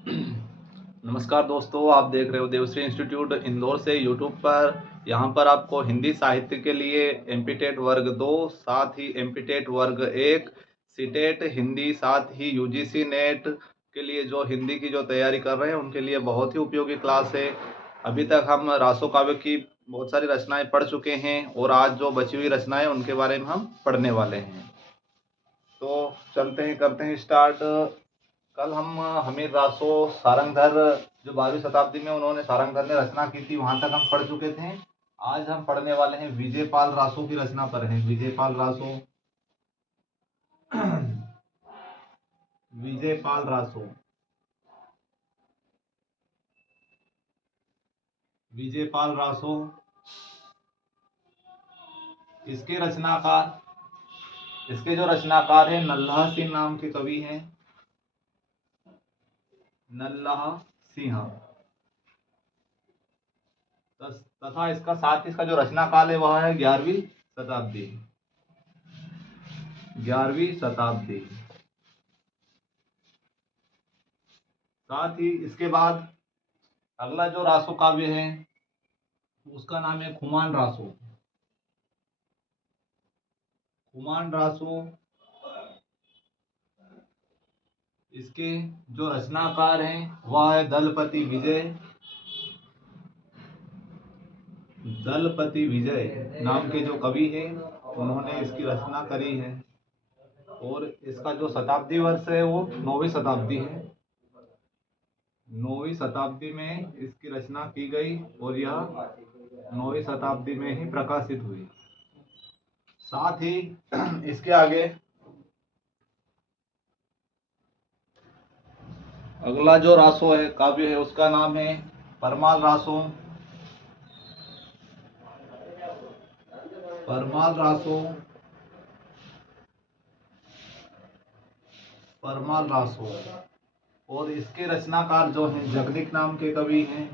नमस्कार दोस्तों, आप देख रहे हो देवश्री इंस्टीट्यूट इंदौर से यूट्यूब पर। यहाँ पर आपको हिंदी साहित्य के लिए एमपीटेट वर्ग 2, साथ ही एमपीटेट वर्ग 1, सीटेट हिंदी, साथ ही यूजीसी नेट के लिए जो हिंदी की जो तैयारी कर रहे हैं उनके लिए बहुत ही उपयोगी क्लास है। अभी तक हम रासो काव्य की बहुत सारी रचनाएं पढ़ चुके हैं और आज जो बची हुई रचनाएं उनके बारे में हम पढ़ने वाले हैं। तो चलते हैं, करते हैं स्टार्ट। कल हम हमीर रासो सारंगधर, जो 12वीं शताब्दी में उन्होंने सारंगधर ने रचना की थी, वहां तक हम पढ़ चुके थे। आज हम पढ़ने वाले हैं विजयपाल रासो की रचना पर हैं। विजयपाल रासो विजयपाल रासो विजयपाल रासो इसके रचनाकार इसके जो रचनाकार हैं नल्ला सिंह नाम के कवि हैं। नल्ला सिंह। तथा इसका साथ ही इसका जो रचना काल है वह है 11वीं शताब्दी। 11वीं शताब्दी। साथ ही इसके बाद अगला जो रासो काव्य है उसका नाम है खुमान रासो। खुमान रासो इसके जो रचनाकार हैं वह है दलपति विजय। दलपति विजय नाम के जो कवि हैं उन्होंने इसकी रचना करी है। और इसका जो शताब्दी वर्ष है वो 9वीं शताब्दी है। 9वीं शताब्दी में इसकी रचना की गई और यह 9वीं शताब्दी में ही प्रकाशित हुई। साथ ही इसके आगे अगला जो रासो है काव्य है उसका नाम है परमाल रासो। परमाल रासो परमाल रासो और इसके रचनाकार जो हैं जगनिक नाम के कवि हैं।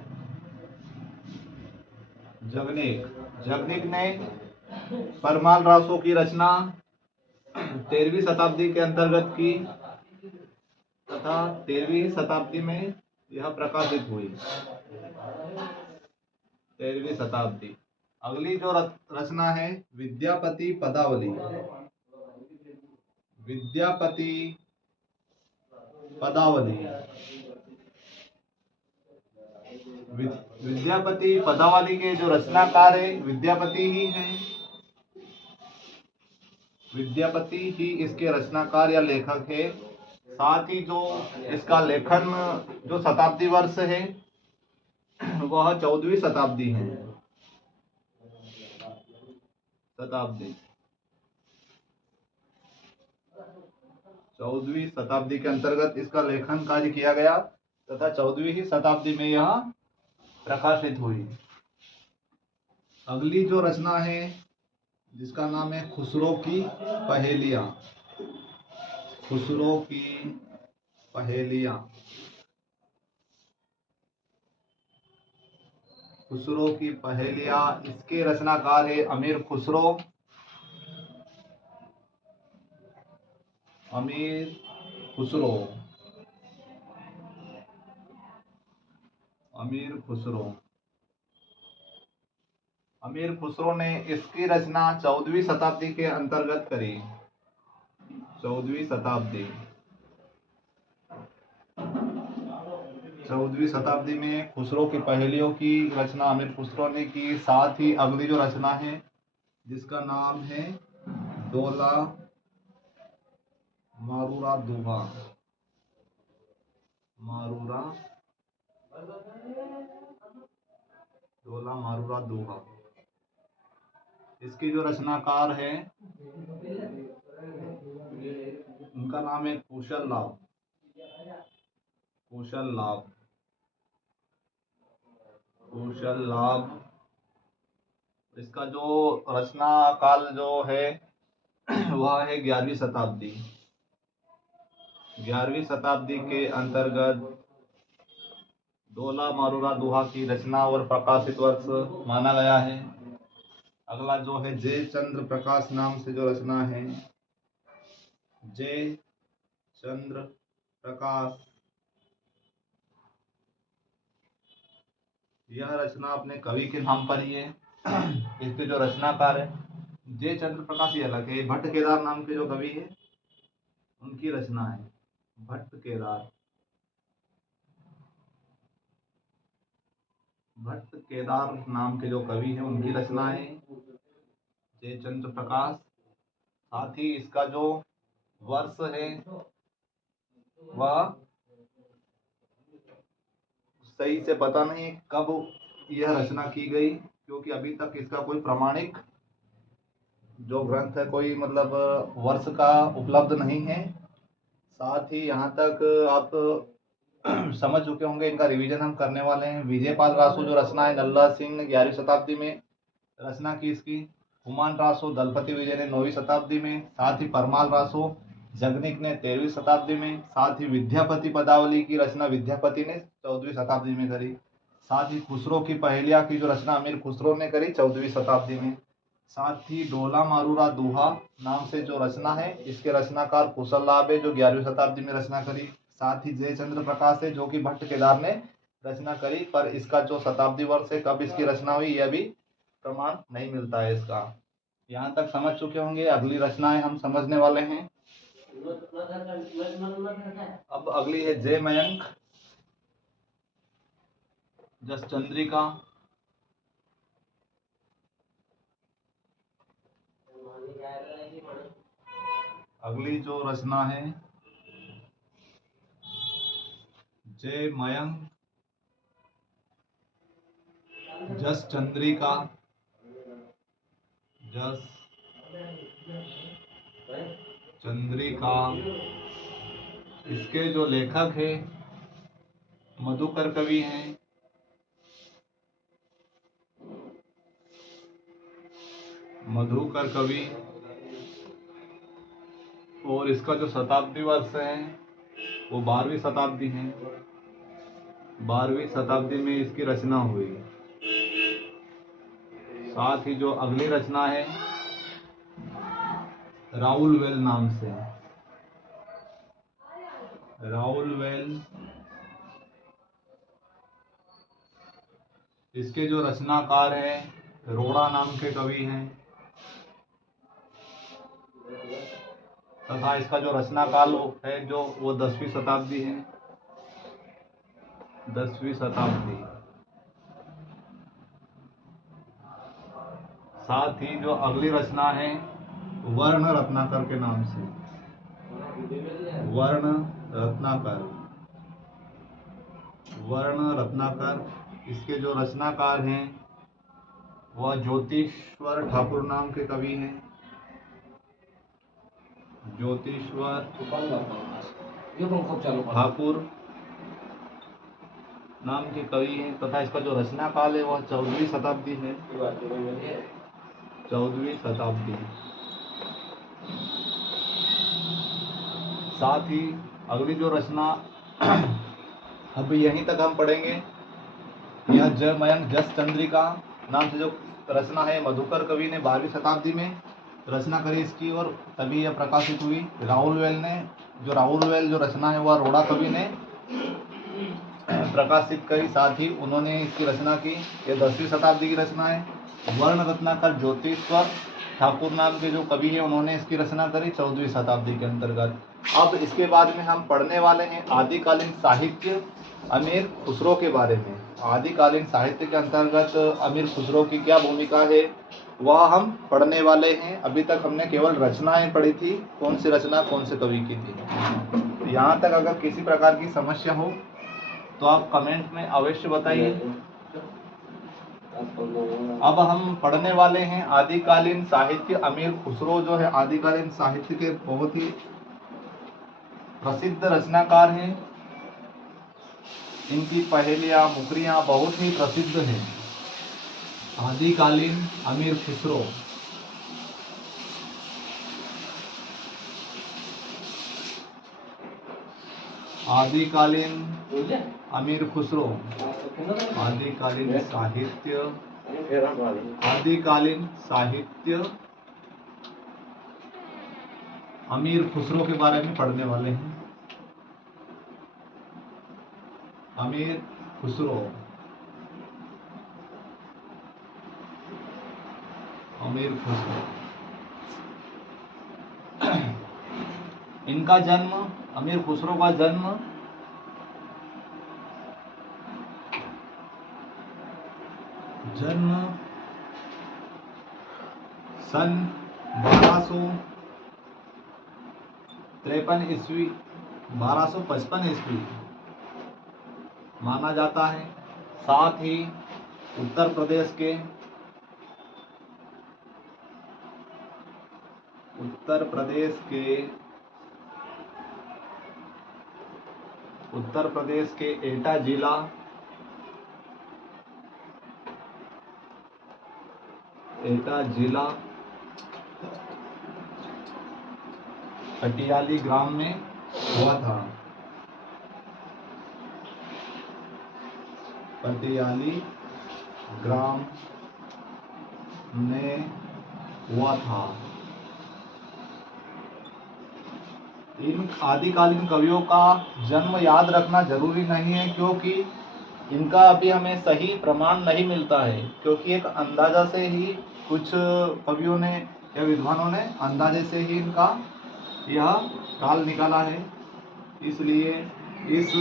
जगनिक जगनिक ने परमाल रासो की रचना 13वीं शताब्दी के अंतर्गत की तथा 13वीं शताब्दी में यह प्रकाशित हुई। 13वीं शताब्दी। अगली जो रचना है विद्यापति पदावली। विद्यापति पदावली। विद्यापति पदावली के जो रचनाकार है विद्यापति ही हैं। विद्यापति ही इसके रचनाकार या लेखक है। साथ ही जो इसका लेखन जो शताब्दी वर्ष है वह 14वीं शताब्दी है। शताब्दी 14वीं शताब्दी के अंतर्गत इसका लेखन कार्य किया गया तथा 14वीं शताब्दी में यह प्रकाशित हुई। अगली जो रचना है जिसका नाम है खुसरो की पहेलियां। खुसरो की पहेलियां। खुसरो की पहेलियां इसके रचनाकार है अमीर खुसरो। अमीर खुसरो। अमीर खुसरो। अमीर खुसरो ने इसकी रचना 14वीं शताब्दी के अंतर्गत करी। 14वीं शताब्दी। 14वीं शताब्दी में खुसरो की पहेलियों की रचना अमीर खुसरो ने की। साथ ही अगली जो रचना है जिसका नाम है डोला मारूरा दुहा। मारूरा डोला मारूरा दुहा। इसकी जो रचनाकार है उनका नाम है कुशल लाभ। कुशल लाभ। कुशल लाभ। इसका जो रचना काल जो है वह है 11वीं शताब्दी। 11वीं शताब्दी के अंतर्गत डोला मारूरा दुहा की रचना और प्रकाशित वर्ष माना गया है। अगला जो है जय चंद्र प्रकाश नाम से जो रचना है, जय चंद्र प्रकाश। यह रचना अपने कवि के नाम पर ही है। इसके जो रचनाकार है जय चंद्र प्रकाश, ये अलग है। भट्ट केदार नाम के जो कवि है उनकी रचना है। भट्ट केदार, भट्ट केदार नाम के जो कवि हैं उनकी रचना है जय चंद्र प्रकाश। साथ ही इसका जो वर्ष है वह सही से पता नहीं कब यह रचना की गई, क्योंकि अभी तक इसका कोई प्रमाणिक जो ग्रंथ है, कोई मतलब वर्ष का उपलब्ध नहीं है। साथ ही यहाँ तक आप समझ चुके होंगे, इनका रिवीजन हम करने वाले हैं। विजयपाल रासो जो रचना है नल्ला सिंह ने 11वीं शताब्दी में रचना की इसकी। हुमान रासो दलपति विजय ने 9वीं शताब्दी में। साथ ही परमाल रासो जगनिक ने 13वीं शताब्दी में। साथ ही विद्यापति पदावली की रचना विद्यापति ने 14वीं शताब्दी में करी। साथ ही खुसरो की पहेलिया की जो रचना अमीर खुसरो ने करी 14वीं शताब्दी में। साथ ही डोला मारूरा दुहा नाम से जो रचना है इसके रचनाकार कुशल लाभ है जो 11वीं शताब्दी में रचना करी। साथ ही जय चंद्र प्रकाश है जो कि भट्ट केदार ने रचना करी, पर इसका जो शताब्दी वर्ष है कब इसकी रचना हुई यह भी प्रमाण नहीं मिलता है इसका। यहाँ तक समझ चुके होंगे। अगली रचनाएं हम समझने वाले हैं। अब अगली है जय मयंक जस चंद्रिका। अगली जो रचना है जय मयंक जस चंद्रिका। जस चंद्रिका, इसके जो लेखक है मधुकर कवि हैं। मधुकर कवि, और इसका जो शताब्दी वर्ष है वो 12वीं शताब्दी है। 12वीं शताब्दी में इसकी रचना हुई। साथ ही जो अगली रचना है राउल वेल नाम से। राउल वेल, इसके जो रचनाकार हैं रोड़ा नाम के कवि हैं। तथा इसका जो रचनाकाल है जो वो 10वीं शताब्दी है। 10वीं शताब्दी। साथ ही जो अगली रचना है वर्ण रत्नाकर के नाम से। वर्ण रत्नाकर, वर्ण रत्नाकर, इसके जो रचनाकार हैं वह ज्योतिश्वर ठाकुर नाम के कवि हैं। ज्योतिश्वर ठाकुर नाम के कवि हैं। तथा इसका जो रचना काल है वह 14वीं शताब्दी है। 14वीं शताब्दी। साथ ही अगली जो रचना अब यहीं तक हम पढ़ेंगे। यह जय मयंक जस चंद्रिका नाम से जो रचना है मधुकर कवि ने 12वीं शताब्दी में रचना करी इसकी, और तभी यह प्रकाशित हुई। राउल वेल जो रचना है वह रोड़ा कवि ने प्रकाशित करी। साथ ही उन्होंने इसकी रचना की। यह 10वीं शताब्दी की रचना है। वर्ण रत्नाकर ज्योतिश्वर ठाकुर नाम के जो कवि हैं उन्होंने इसकी रचना करी 14वीं शताब्दी के अंतर्गत। अब इसके बाद में हम पढ़ने वाले हैं आदिकालीन साहित्य अमीर खुसरो के बारे में। आदिकालीन साहित्य के अंतर्गत अमीर खुसरो की क्या भूमिका है वह हम पढ़ने वाले हैं। अभी तक हमने केवल रचनाएं पढ़ी थी, कौन सी रचना कौन से कवि की थी। यहाँ तक अगर किसी प्रकार की समस्या हो तो आप कमेंट में अवश्य बताइए। अब हम पढ़ने वाले हैं आदिकालीन साहित्य। अमीर खुसरो जो है आदिकालीन साहित्य के बहुत ही प्रसिद्ध रचनाकार हैं। इनकी पहेलियां मुकरियां बहुत ही प्रसिद्ध हैं। आदिकालीन अमीर खुसरो। आदिकालीन अमीर खुसरो। आदिकालीन साहित्य, आदिकालीन साहित्य अमीर खुसरो के बारे में पढ़ने वाले हैं। अमीर खुसरो। अमीर खुसरो। इनका जन्म, अमीर खुसरो का जन्म सन 1253 ईस्वी 1255 ईस्वी माना जाता है। साथ ही उत्तर प्रदेश के एटा जिला पटियाली ग्राम में हुआ था। पटियाली ग्राम में हुआ था। इन आदिकालीन कवियों का जन्म याद रखना जरूरी नहीं है, क्योंकि इनका अभी हमें सही प्रमाण नहीं मिलता है, क्योंकि एक अंदाजा से ही कुछ कवियों ने या विद्वानों ने अंदाजे से ही इनका यह काल निकाला है। इसलिए इस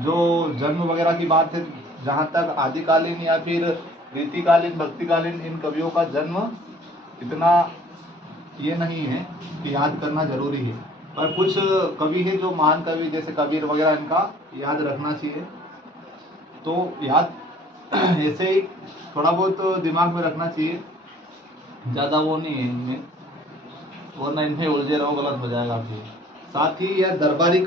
जो जन्म वगैरह की बात है, जहाँ तक आदिकालीन या फिर रीतिकालीन भक्तिकालीन इन कवियों का जन्म इतना ये नहीं है कि याद करना जरूरी है। पर कुछ कवि है जो महान कवि जैसे कबीर वगैरह, इनका याद रखना चाहिए। तो याद ऐसे ही थोड़ा बहुत दिमाग में रखना चाहिए, ज़्यादा वो नहीं है इनमें, वरना इनमें उलझे रहो गलत हो जाएगा फिर। साथ ही यह दरबारी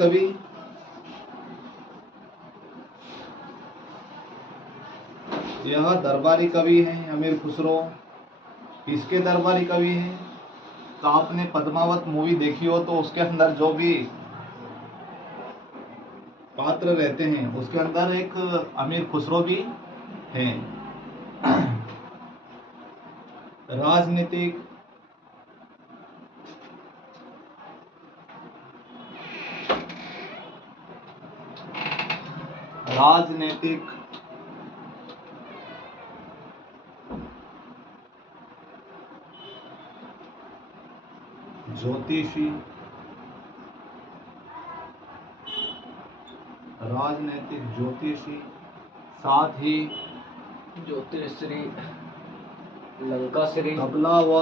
कवि हैं अमीर खुसरो। किसके दरबारी कवि हैं? तो आपने पद्मावत मूवी देखी हो तो उसके अंदर जो भी पात्र रहते हैं उसके अंदर एक अमीर खुसरो भी हैं। राजनीतिक ज्योतिषी, साथ ही ज्योतिश्री, लंकाश्री, तबला व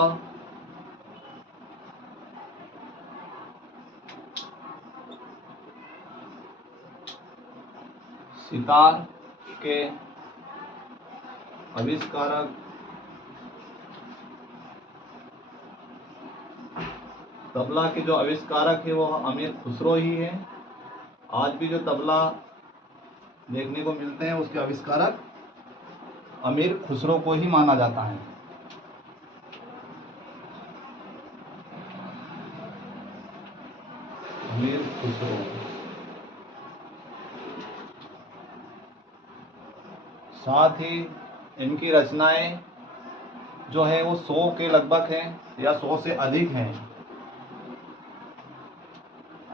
सितार के आविष्कारक, तबला के जो आविष्कारक है वो अमीर खुसरो ही है। आज भी जो तबला देखने को मिलते हैं उसके आविष्कारक अमीर खुसरो को ही माना जाता है। अमीर खुसरो। साथ ही इनकी रचनाएं जो है वो 100 के लगभग हैं या 100 से अधिक हैं।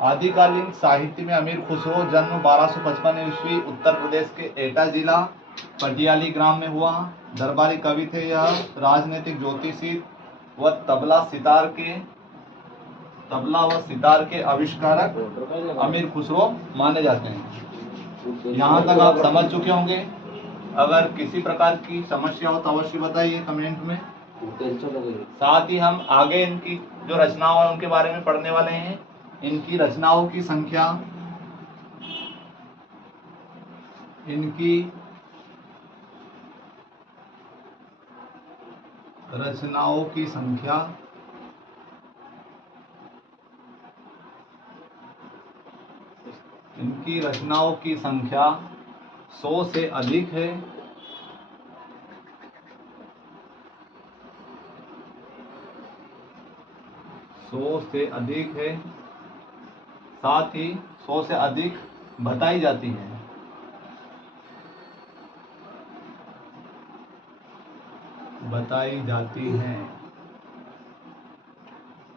आदिकालीन साहित्य में अमीर खुसरो जन्म 1255 ईस्वी उत्तर प्रदेश के एटा जिला पटियाली ग्राम में हुआ। दरबारी कवि थे यह। राजनीतिक, ज्योतिषी व तबला व सितार के आविष्कारक अमीर खुसरो माने जाते हैं। यहाँ तक आप समझ चुके होंगे। अगर किसी प्रकार की समस्या हो तो अवश्य बताइए कमेंट में। साथ ही हम आगे इनकी जो रचनाओं है उनके बारे में पढ़ने वाले हैं। इनकी रचनाओं की संख्या, इनकी रचनाओं की संख्या 100 से अधिक है। साथ ही 100 से अधिक बताई जाती हैं।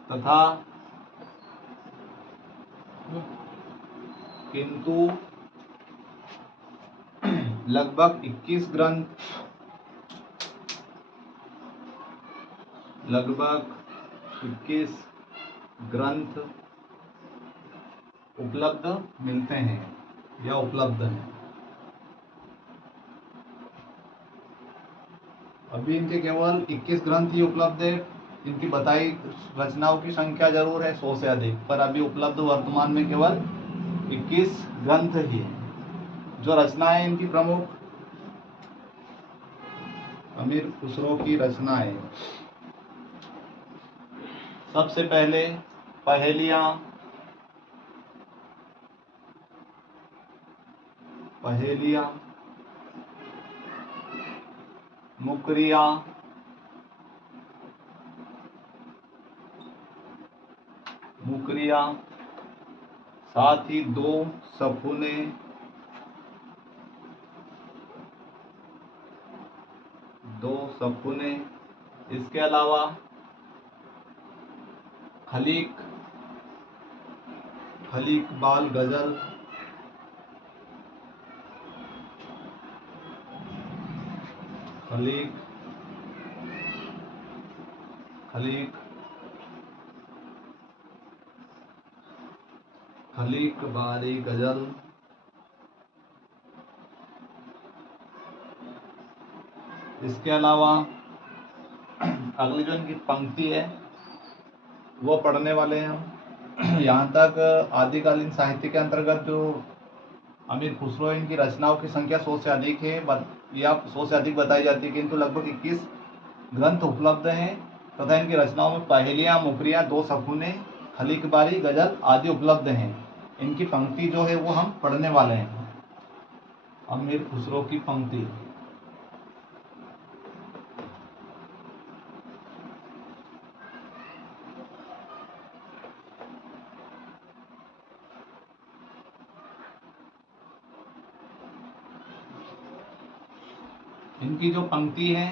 तथा किंतु लगभग 21 ग्रंथ लगभग 21 ग्रंथ उपलब्ध मिलते हैं या उपलब्ध हैं। अभी इनके केवल 21 ग्रंथ ही उपलब्ध है। इनकी बताई रचनाओं की संख्या जरूर है 100 से अधिक, पर अभी उपलब्ध वर्तमान में केवल 21 ग्रंथ ही है। जो रचनाएं इनकी प्रमुख, अमीर खुसरो की रचनाएं, सबसे पहले पहेलियां, मुकरिया, साथ ही दो सफुने, इसके अलावा खलीक बाल गजल, खलीक बारी गजल, इसके अलावा अगली जो इनकी पंक्ति है वो पढ़ने वाले हैं हम। यहाँ तक आदिकालीन साहित्य के अंतर्गत जो अमीर खुसरो, इनकी रचनाओं की संख्या 100 से अधिक है या 100 से अधिक बताई जाती है, किंतु लगभग 21 ग्रंथ उपलब्ध हैं तथा इनकी रचनाओं में पहेलियां, मुकरियां, दो सफुने, खलीकबारी, गजल आदि उपलब्ध हैं। इनकी पंक्ति जो है वो हम पढ़ने वाले हैं। अमीर खुसरो की पंक्ति। इनकी जो पंक्ति है,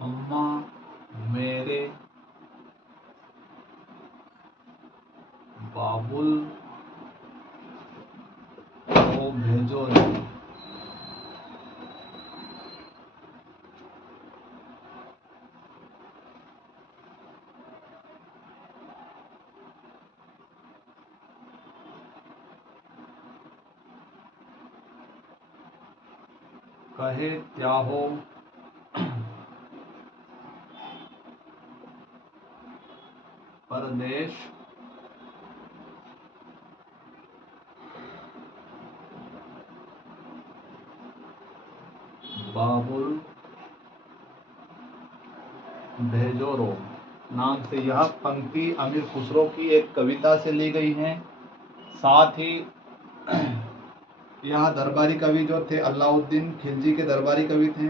अम्मा मेरे बाबुल को भेजो रे, कहे क्या हो परदेश, बाबुल भेजो रो नाम से यह पंक्ति अमीर खुसरो की एक कविता से ली गई है। साथ ही यहाँ दरबारी कवि जो थे अलाउद्दीन खिलजी के दरबारी कवि थे,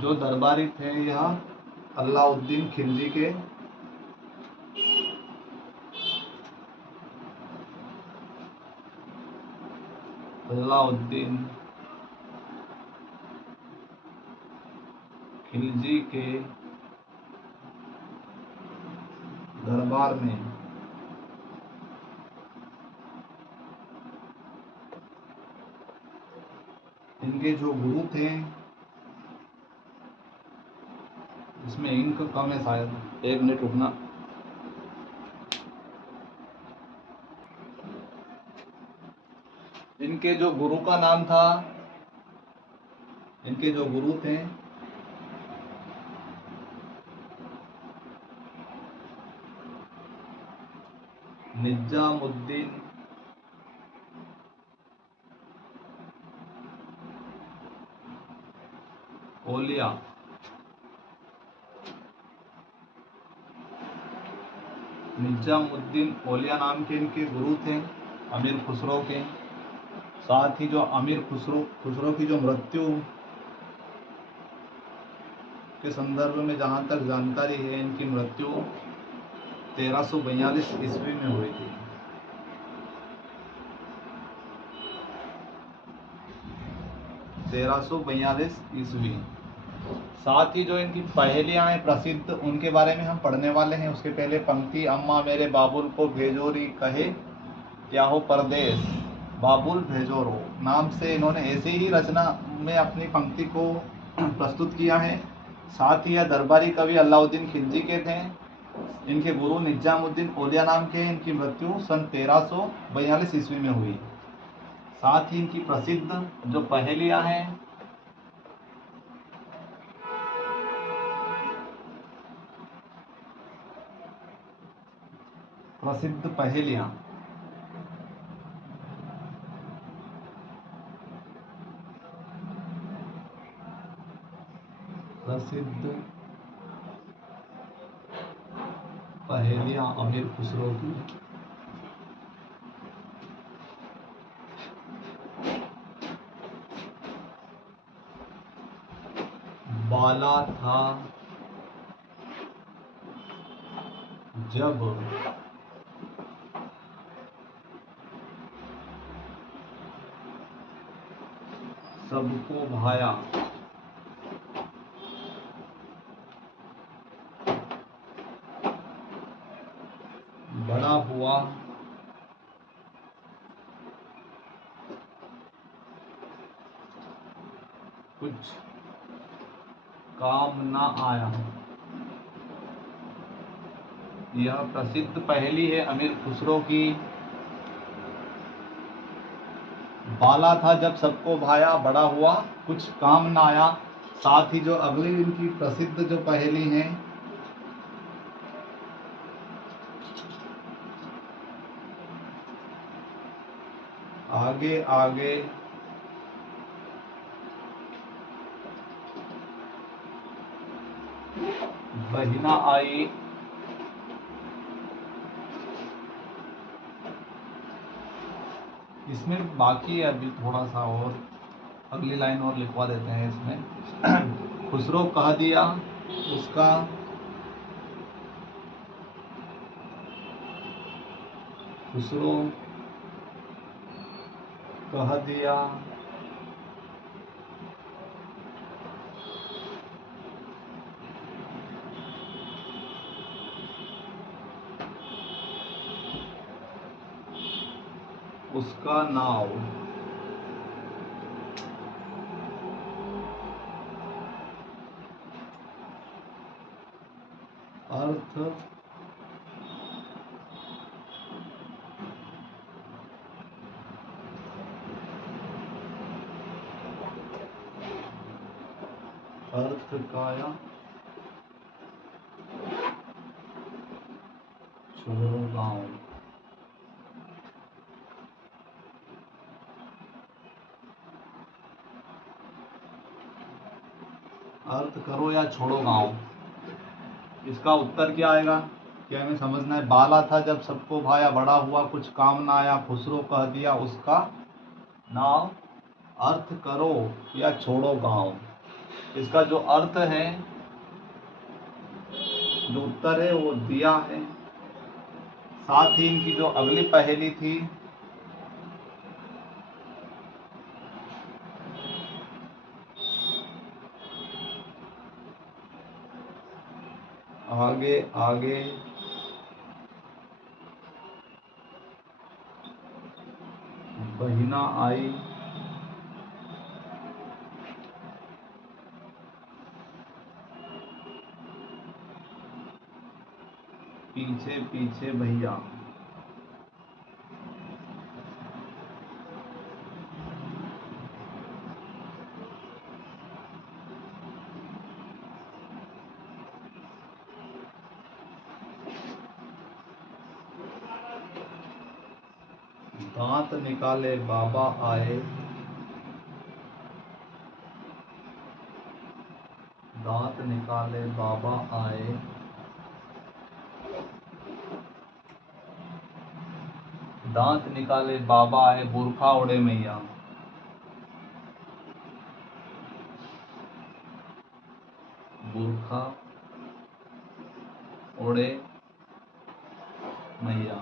जो दरबारी थे यह अलाउद्दीन खिलजी के अलाउद्दीन खिलजी के दरबार में इनके जो गुरु थे, इसमें इंक कम है शायद, 1 मिनट रुकना। इनके जो गुरु का नाम था, इनके जो गुरु थे निजामुद्दीन ओलिया। निजामुद्दीन ओलिया नाम के इनके गुरु थे अमीर खुसरो के। साथ ही जो अमीर खुसरो की जो मृत्यु के संदर्भ में जहाँ तक जानकारी है, इनकी मृत्यु 1342 ईस्वी में हुई थी। 1342 ईस्वी। साथ ही जो इनकी पहेलियां हैं प्रसिद्ध, उनके बारे में हम पढ़ने वाले हैं। उसके पहले पंक्ति, अम्मा मेरे बाबुल को भेजो री कहे, क्या हो परदेश, बाबुल भेजो रो, नाम से इन्होंने ऐसे ही रचना में अपनी पंक्ति को प्रस्तुत किया है। साथ ही यह दरबारी कवि अलाउद्दीन खिलजी के थे। इनके गुरु निजामुद्दीन औलिया नाम के। इनकी मृत्यु सन 1342 ईस्वी में हुई। साथ ही इनकी प्रसिद्ध जो पहेलियां हैं, प्रसिद्ध पहेलियां, प्रसिद्ध पहेलियां अमीर खुसरो की। बाला था जब सबको भाया, बड़ा हुआ कुछ काम ना आया। यह प्रसिद्ध पहेली है अमीर खुसरो की। बाला था जब सबको भाया, बड़ा हुआ कुछ काम ना आया। साथ ही जो अगली इनकी प्रसिद्ध जो पहेली है, आगे आगे बहिना आई, इसमें बाकी है अभी थोड़ा सा, और अगली लाइन और लिखवा देते हैं इसमें। खुसरो कह दिया उसका, खुसरो कह दिया उसका नाव, अर्थ अर्थ काया छोड़ो गाँव। अर्थ करो या छोड़ो गाँव, इसका उत्तर क्या आएगा, क्या हमें समझना है। बाला था जब सबको भाया, बड़ा हुआ कुछ काम ना आया, खुसरो कह दिया उसका नाव, अर्थ करो या छोड़ो गाँव। इसका जो अर्थ है, जो उत्तर है वो दिया है। साथ ही इनकी जो अगली पहेली थी, आगे आगे बहिना आई, पीछे पीछे भैया। दांत निकाले बाबा आए, दांत निकाले बाबा आए, दांत निकाले बाबा आए, बुरखा ओढ़े मैया। बुरखा ओढ़े मैया।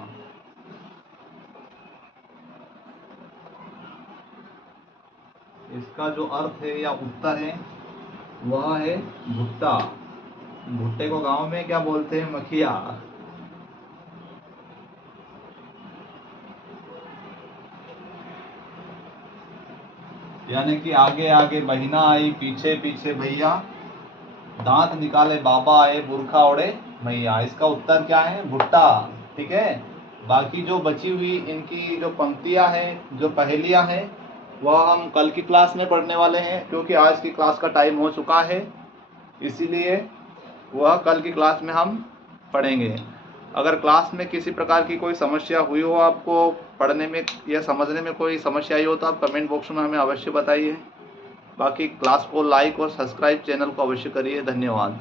इसका जो अर्थ है या उत्तर है, वह है भुट्टा। भुट्टे को गांव में क्या बोलते हैं? मखिया। यानी कि आगे आगे बहिना आई, पीछे पीछे भैया, दांत निकाले बाबा आए, बुरखा ओढ़े भैया। इसका उत्तर क्या है? भुट्टा। ठीक है। बाकी जो बची हुई इनकी जो पंक्तियां हैं, जो पहेलियां हैं, वह हम कल की क्लास में पढ़ने वाले हैं, क्योंकि आज की क्लास का टाइम हो चुका है, इसीलिए वह कल की क्लास में हम पढ़ेंगे। अगर क्लास में किसी प्रकार की कोई समस्या हुई हो, आपको पढ़ने में या समझने में कोई समस्या आई हो, तो आप कमेंट बॉक्स में हमें अवश्य बताइए। बाकी क्लास को लाइक और सब्सक्राइब चैनल को अवश्य करिए। धन्यवाद।